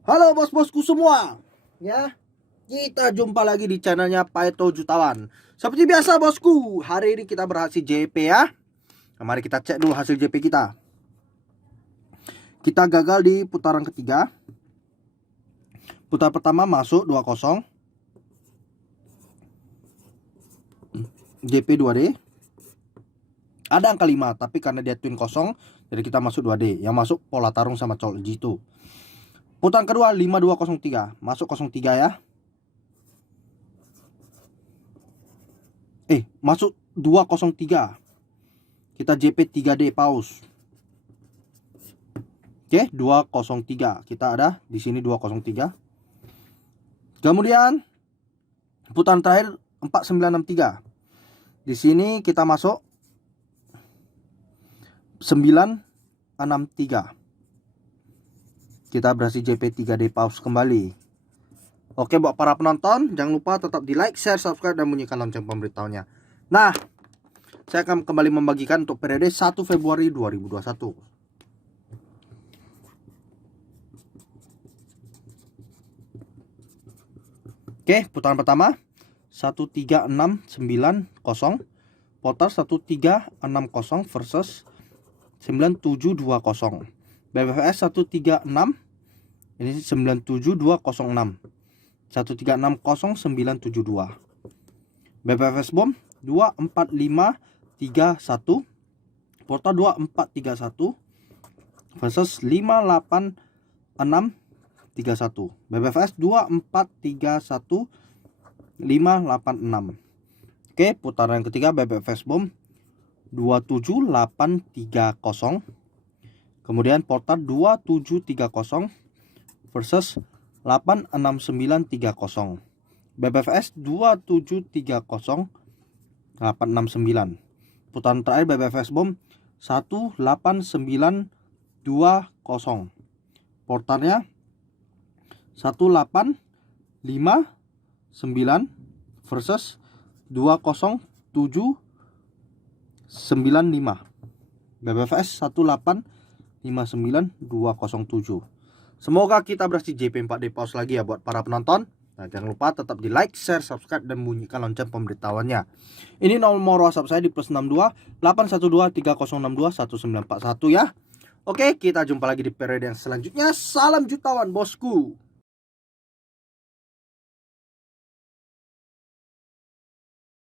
Halo bos-bosku semua. Ya, kita jumpa lagi di channelnya Paeto Jutawan. Seperti biasa bosku, hari ini kita berhasil JP ya. Nah, mari kita cek dulu hasil JP kita. Kita gagal di putaran ketiga. Putaran pertama masuk 20. JP 2D. Ada angka 5, tapi karena dia twin kosong, jadi kita masuk 2D. Yang masuk pola tarung sama colok G2. Putaran kedua 5203, masuk 03 ya. Masuk 203. Kita JP 3D pause. Oke, 203. Kita ada di sini 203. Kemudian putaran terakhir 4963. Di sini kita masuk 963. Kita berhasil JP 3D pause kembali. Oke, buat para penonton, jangan lupa tetap di like, share, subscribe, dan bunyikan lonceng pemberitahuannya. Nah, saya akan kembali membagikan untuk periode 1 Februari 2021. Oke, putaran pertama 13690, potar 1360 versus 9720. BBVS 136, ini 97206. 1360972. BBVS BOM 24531, porta 2431 versus 58631. BBVS 2431 586. Oke, putaran ketiga BBVS BOM 27830, kemudian porta 2730 versus 86930. BBVS 2730 869. Putaran terakhir BBVS BOM 18920. Portarnya 1859 versus 20795. BBVS 1859207. Semoga kita berhasil JP 4D pause lagi ya buat para penonton. Nah, jangan lupa tetap di like, share, subscribe, dan bunyikan lonceng pemberitahuannya. Ini nomor WhatsApp saya di +62 812 3062 1941 ya. Oke, kita jumpa lagi di periode yang selanjutnya. Salam jutawan bosku.